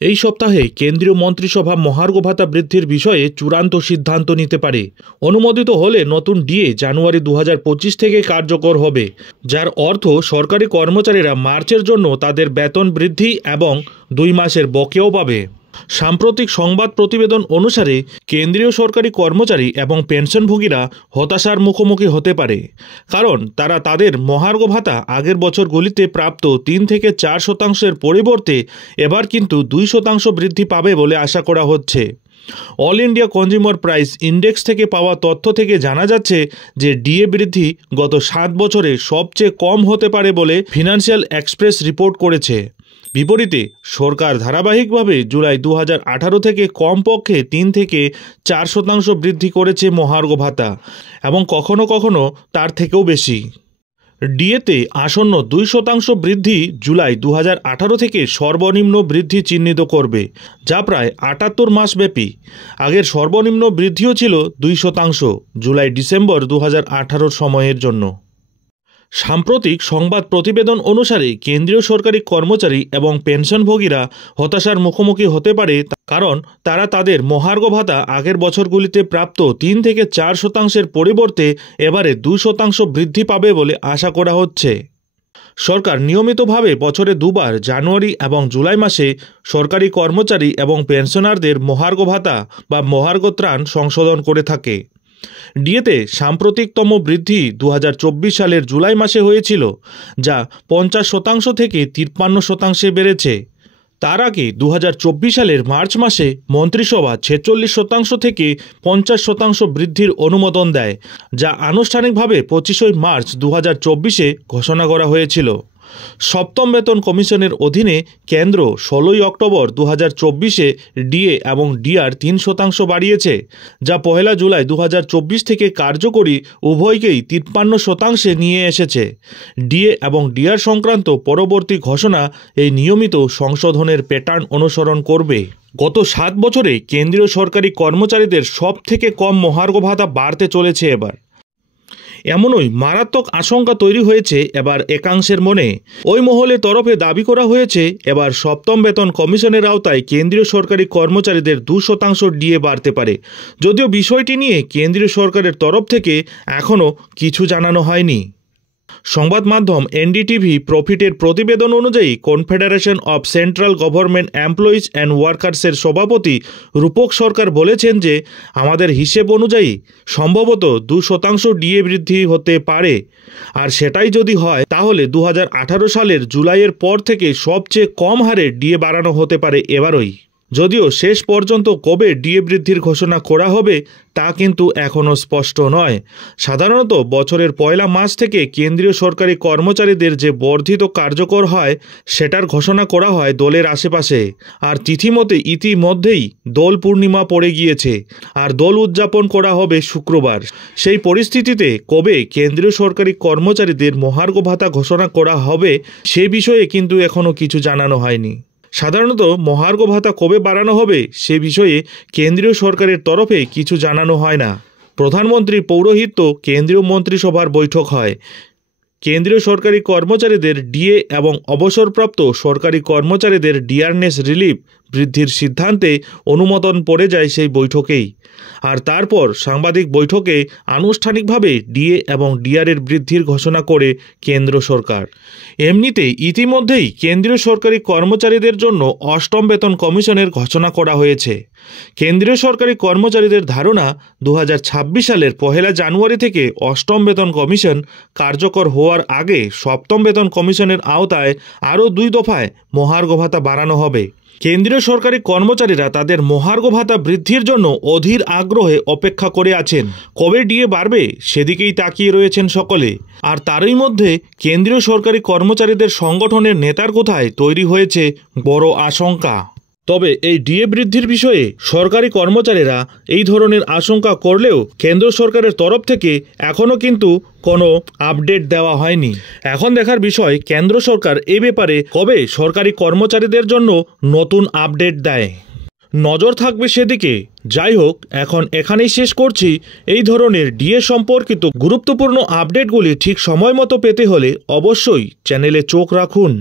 এই সপ্তাহে কেন্দ্রীয় মন্ত্রিসভা মহার্ঘ ভাতা বৃদ্ধির বিষয়ে চূড়ান্ত সিদ্ধান্ত নিতে পারে। অনুমোদিত হলে নতুন ডিএ জানুয়ারি 2025 থেকে কার্যকর হবে, যার অর্থ সরকারি কর্মচারীরা মার্চের জন্য তাদের বেতন বৃদ্ধি এবং 2 মাসের বকেয়াও পাবে। সাম্প্রতিক সংবাদ প্রতিবেদন অনুসারে কেন্দ্রীয় সরকারি কর্মচারী এবং পেনশনভোগীরা হতাশার মুখোমুখি হতে পারে, কারণ তারা তাদের মহার্ঘ ভাতা আগের বছরগুলিতে প্রাপ্ত 3 থেকে 4% পরিবর্তে এবার কিন্তু 2% বৃদ্ধি পাবে বলে আশা করা হচ্ছে। All India consumer price index থেকে পাওয়া তথ্য থেকে জানা যাচ্ছে যে ডিএ বৃদ্ধি গত 7 বছরে সবচেয়ে কম হতে পারে বলে ফিনান্সিয়াল এক্সপ্রেস রিপোর্ট করেছে। বিপরীতে সরকার ধারাবাহিকভাবে জুলাই 2018 থেকে কমপক্ষে 3 থেকে 4% বৃদ্ধি করেছে মহার্ঘ ভাতা, এবং কখনো কখনো তার থেকেও বেশি। ডিএতে আসন্ন 2% বৃদ্ধি জুলাই 2018 থেকে সর্বনিম্ন বৃদ্ধি চিহ্নিত করবে, যা প্রায় 78 মাস ব্যাপী। আগের সর্বনিম্ন বৃদ্ধিও ছিল 2% জুলাই ডিসেম্বর 2018 সময়ের জন্য। সাম্প্রতিক সংবাদ প্রতিবেদন অনুসারে কেন্দ্রীয় সরকারি কর্মচারী এবং পেনশনভোগীরা হতাশার মুখোমুখি হতে পারে, কারণ তারা তাদের মহার্ঘ ভাতা আগের বছরগুলিতে প্রাপ্ত 3 থেকে 4% পরিবর্তে এবারে 2% বৃদ্ধি পাবে বলে আশা করা হচ্ছে। সরকার নিয়মিতভাবে বছরে 2 বার জানুয়ারি এবং জুলাই মাসে সরকারি কর্মচারী এবং পেনশনারদের মহার্ঘ ভাতা বা মহার্ঘ ত্রাণ সংশোধন করে থাকে। ডিএতে সাম্প্রতিকতম বৃদ্ধি 2024 সালের জুলাই মাসে হয়েছিল, যা 50% থেকে 53% বেড়েছে। তার আগে 2024 সালের মার্চ মাসে মন্ত্রিসভা 46% থেকে 50% বৃদ্ধির অনুমোদন দেয়, যা আনুষ্ঠানিকভাবে 25 মার্চ 2024-এ ঘোষণা করা হয়েছিল। সপ্তম বেতন কমিশনের অধীনে কেন্দ্র 16 অক্টোবর 2024-এ ডিএ এবং ডিআর 3% বাড়িয়েছে, যা 1 জুলাই 2024 থেকে কার্যকরী উভয়কেই 53% নিয়ে এসেছে। ডিএ এবং ডিআর সংক্রান্ত পরবর্তী ঘোষণা এই নিয়মিত সংশোধনের প্যাটার্ন অনুসরণ করবে। গত 7 বছরে কেন্দ্রীয় সরকারি কর্মচারীদের সব থেকে কম মহার্ঘ ভাতা বাড়তে চলেছে এবার। এমনই মারাত্মক আশঙ্কা তৈরি হয়েছে এবার একাংশের মনে। ওই মহলের তরফে দাবি করা হয়েছে এবার সপ্তম বেতন কমিশনের আওতায় কেন্দ্রীয় সরকারি কর্মচারীদের 2% ডিএ বাড়তে পারে, যদিও বিষয়টি নিয়ে কেন্দ্রীয় সরকারের তরফ থেকে এখনও কিছু জানানো হয়নি। সংবাদ মাধ্যম এনডিটিভি প্রফিটের প্রতিবেদন অনুযায়ী confederation of central government employees and ওয়ার্কার্সের সভাপতি রূপক সরকার বলেছেন যে আমাদের হিসেব অনুযায়ী সম্ভবত 2% ডিএ বৃদ্ধি হতে পারে, আর সেটাই যদি হয় তাহলে 2018 সালের জুলাইয়ের পর থেকে সবচেয়ে কম হারে ডিএ বাড়ানো হতে পারে এবারই। যদিও শেষ পর্যন্ত কবে ডিএ বৃদ্ধির ঘোষণা করা হবে তা কিন্তু এখনও স্পষ্ট নয়। সাধারণত বছরের 1 মাস থেকে কেন্দ্রীয় সরকারি কর্মচারীদের যে বর্ধিত কার্যকর হয় সেটার ঘোষণা করা হয় দোলের আশেপাশে, আর তিথিমতে ইতিমধ্যেই দোল পূর্ণিমা পড়ে গিয়েছে, আর দোল উদযাপন করা হবে শুক্রবার। সেই পরিস্থিতিতে কবে কেন্দ্রীয় সরকারি কর্মচারীদের মহার্ঘ ভাতা ঘোষণা করা হবে সে বিষয়ে কিন্তু এখনও কিছু জানানো হয়নি। সাধারণত মহার্ঘ ভাতা কবে বাড়ানো হবে সে বিষয়ে কেন্দ্রীয় সরকারের তরফে কিছু জানানো হয় না। প্রধানমন্ত্রীর পৌরোহিত্য কেন্দ্রীয় মন্ত্রিসভার বৈঠক হয়। কেন্দ্রীয় সরকারি কর্মচারীদের ডিএ এবং অবসরপ্রাপ্ত সরকারি কর্মচারীদের ডিআরনেস রিলিফ বৃদ্ধির সিদ্ধান্তে অনুমোদন পড়ে যায় সেই বৈঠকেই, আর তারপর সাংবাদিক বৈঠকে আনুষ্ঠানিকভাবে ডিএ এবং ডিআরের বৃদ্ধির ঘোষণা করে কেন্দ্র সরকার। এমনিতেই ইতিমধ্যেই কেন্দ্রীয় সরকারি কর্মচারীদের জন্য 8ম বেতন কমিশনের ঘোষণা করা হয়েছে। কেন্দ্রীয় সরকারি কর্মচারীদের ধারণা 2026 সালের 1 জানুয়ারি থেকে 8ম বেতন কমিশন কার্যকর হওয়ার আগে 7ম বেতন কমিশনের আওতায় আরও 2 দফায় মহার্ঘ ভাতা বাড়ানো হবে। কেন্দ্রীয় সরকারি কর্মচারীরা তাদের মহার্ঘ ভাতা বৃদ্ধির জন্য অধীর আগ্রহে অপেক্ষা করে আছেন। কবে ডিএ বাড়বে সেদিকেই তাকিয়ে রয়েছেন সকলে। আর তারই মধ্যে কেন্দ্রীয় সরকারি কর্মচারীদের সংগঠনের নেতার কোথায় তৈরি হয়েছে বড় আশঙ্কা। তবে এই ডিএ বৃদ্ধির বিষয়ে সরকারি কর্মচারীরা এই ধরনের আশঙ্কা করলেও কেন্দ্র সরকারের তরফ থেকে এখনও কিন্তু কোনো আপডেট দেওয়া হয়নি। এখন দেখার বিষয় কেন্দ্র সরকার এ ব্যাপারে কবে সরকারি কর্মচারীদের জন্য নতুন আপডেট দেয়। নজর থাকবে সেদিকে। যাই হোক, এখন এখানেই শেষ করছি। এই ধরনের ডিএ সম্পর্কিত গুরুত্বপূর্ণ আপডেটগুলি ঠিক সময় মতো পেতে হলে অবশ্যই চ্যানেলে চোখ রাখুন।